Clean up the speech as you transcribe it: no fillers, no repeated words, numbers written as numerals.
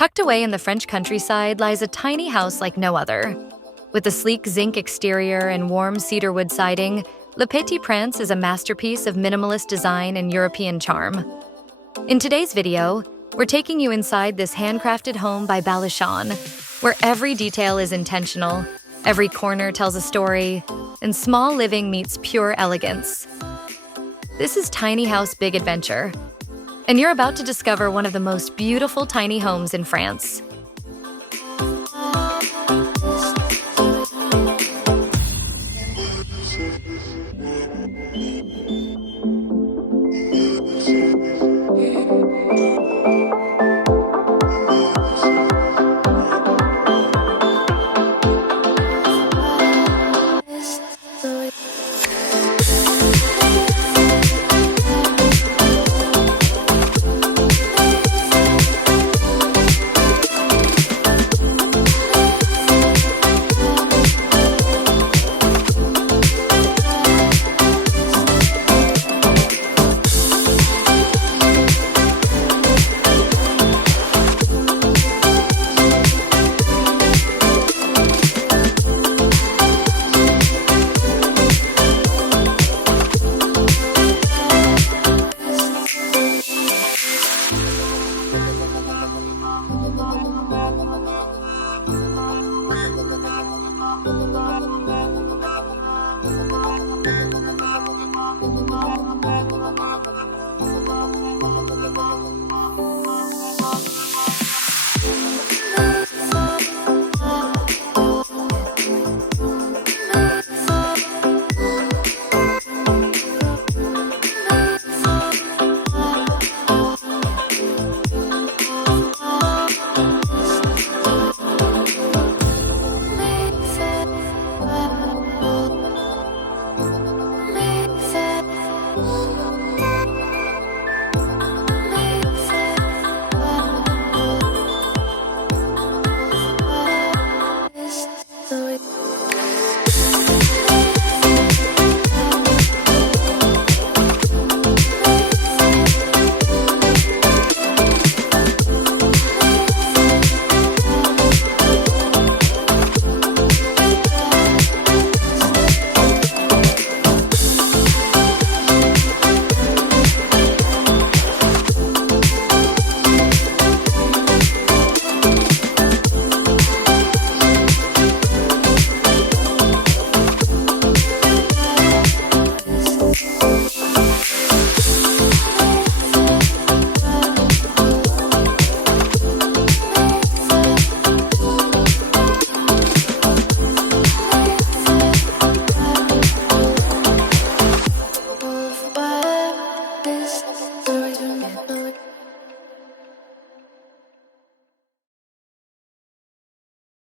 Tucked away in the French countryside lies a tiny house like no other. With a sleek zinc exterior and warm cedarwood siding, Le Petit Prince is a masterpiece of minimalist design and European charm. In today's video, we're taking you inside this handcrafted home by Baluchon, where every detail is intentional, every corner tells a story, and small living meets pure elegance. This is Tiny House Big Adventure, and you're about to discover one of the most beautiful tiny homes in France.